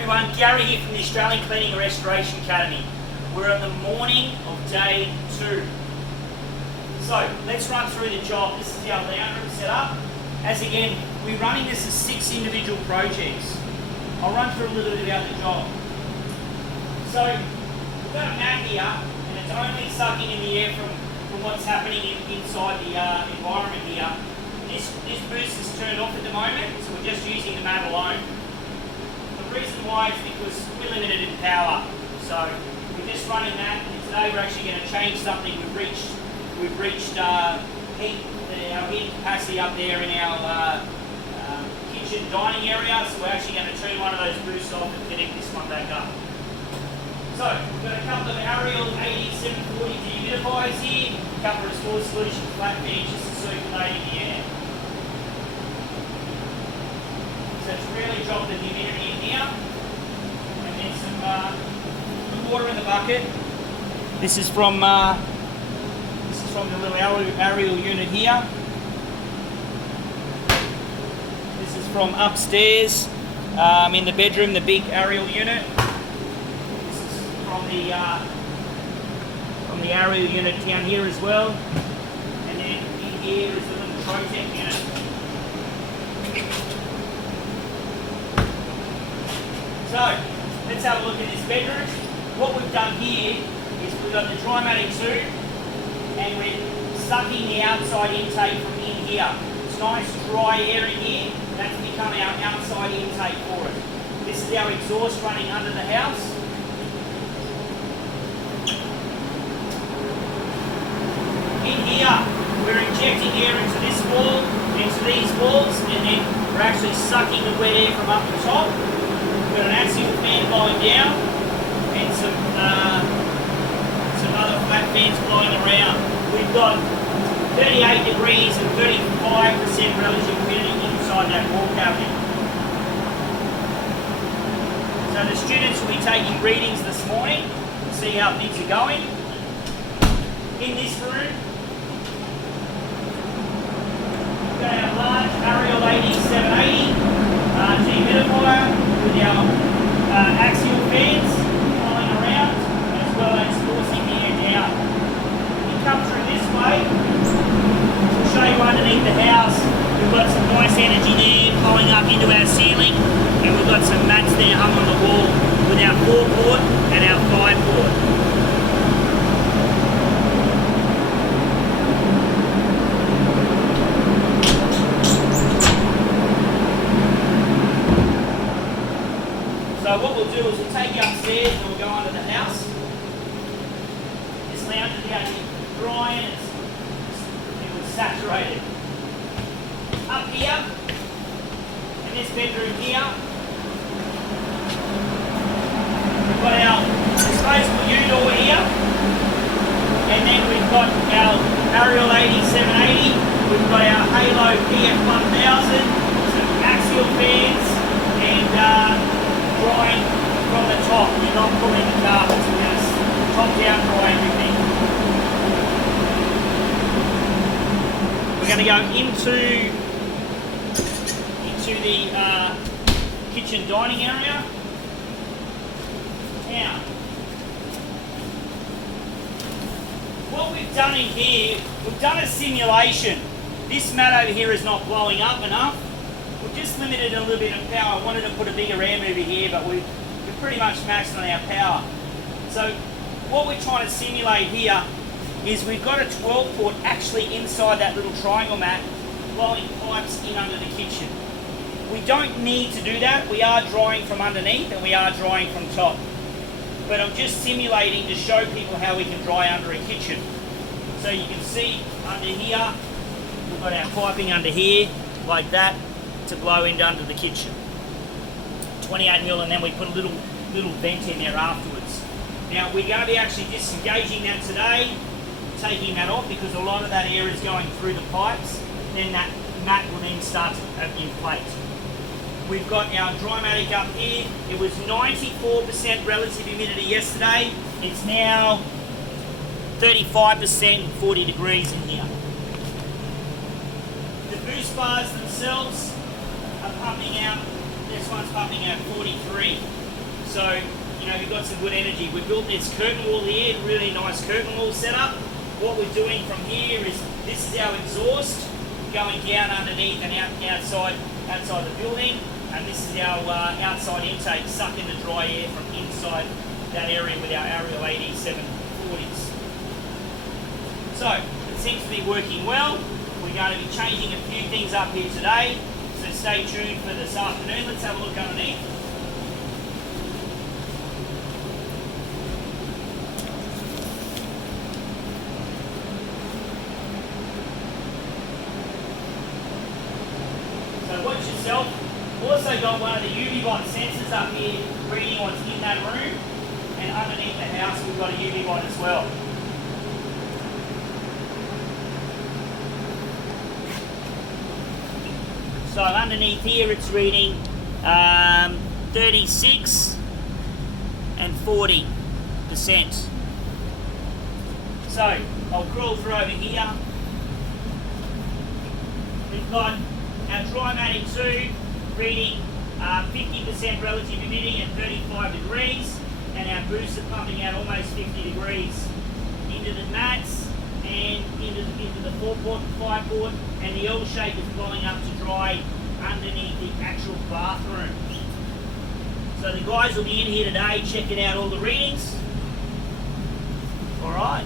everyone, Gary here from the Australian Cleaning and Restoration Academy. We're at the morning of day 2. So let's run through the job. This is our lounge room set up. As again, we're running this as 6 individual projects. I'll run through a little bit about the job. So we've got a mat here and it's only sucking in the air from what's happening inside the environment here. This boost is turned off at the moment, so we're just using the mat alone. The reason why is because we're limited in power. So we're just running that, and today we're actually going to change something. We've reached our heating capacity up there in our kitchen dining area, so we're actually going to turn one of those boosts off and connect this one back up. So we've got a couple of Ariel 8740 dehumidifiers here, a couple of Restore Solution flat fans just to circulate in the air. So it's really dropped the humidity in here, and then some water in the bucket. This is from the little Ariel unit here. This is from upstairs in the bedroom, the big Ariel unit. This is from the Ariel unit down here as well, and then in here is the little Protec unit. So, let's have a look at this bedroom. What we've done here is we've got the Drymatic 2 and we're sucking the outside intake from in here. It's nice dry air in here, and that's become our outside intake for it. This is our exhaust running under the house. In here, we're injecting air into this wall, into these walls, and then we're actually sucking the wet air from up the top. We've got an axial fan blowing down and some other flat fans blowing around. We've got 38 degrees and 35% relative humidity inside that wall cavity. So the students will be taking readings this morning to see how things are going. In this room, we've got our large Ariel 8780 dehumidifier with our axial fans blowing around, as well as forcing the air down. If you come through this way, we'll show you underneath the house. We've got some nice energy there blowing up into our ceiling, and we've got some mats there hung on the wall with our 4-port and our 5-port. So what we'll do is we'll take you upstairs and we'll go under the house. This lounge is out here dry and it was saturated. Up here, in this bedroom here, we've got our disposable U-door here, and then we've got our Ariel 8780, we've got our Halo PF1000, some axial fans, and drying from the top. We're not pulling the carpets, we're going to top down dry everything. We're going to go into the kitchen dining area. Now, what we've done in here, we've done a simulation. This mat over here is not blowing up enough. We've just limited a little bit of power. I wanted to put a bigger air mover here, but we've pretty much maxed on our power. So what we're trying to simulate here is we've got a 12-port actually inside that little triangle mat blowing pipes in under the kitchen. We don't need to do that. We are drying from underneath and we are drying from top. But I'm just simulating to show people how we can dry under a kitchen. So you can see under here, we've got our piping under here, like that, to blow into under the kitchen. 28mm, and then we put a little vent in there afterwards. Now we're going to be actually disengaging that today, taking that off because a lot of that air is going through the pipes. Then that mat will then start to inflate. We've got our Drymatic up here. It was 94% relative humidity yesterday. It's now 35%, 40 degrees in here. The boost bars themselves are pumping out, this one's pumping out 43. So, you know, you've got some good energy. We built this curtain wall here, really nice curtain wall setup. What we're doing from here is, this is our exhaust going down underneath and outside the building, and this is our outside intake, sucking the dry air from inside that area with our Ariel AD740s. So, it seems to be working well. We're going to be changing a few things up here today, so stay tuned for this afternoon. Let's have a look underneath. So watch yourself. Also got one of the UV-Bot sensors up here reading what's in that room, and underneath the house we've got a UV-Bot as well. So underneath here it's reading 36 and 40%. So I'll crawl through over here. We've got our Drymatic 2 reading 50% relative humidity and 35 degrees, and our booster pumping out almost 50 degrees into the mats and into the 4-port and 5-port, and the L shape is blowing up to dry underneath the actual bathroom. So the guys will be in here today checking out all the readings. All right.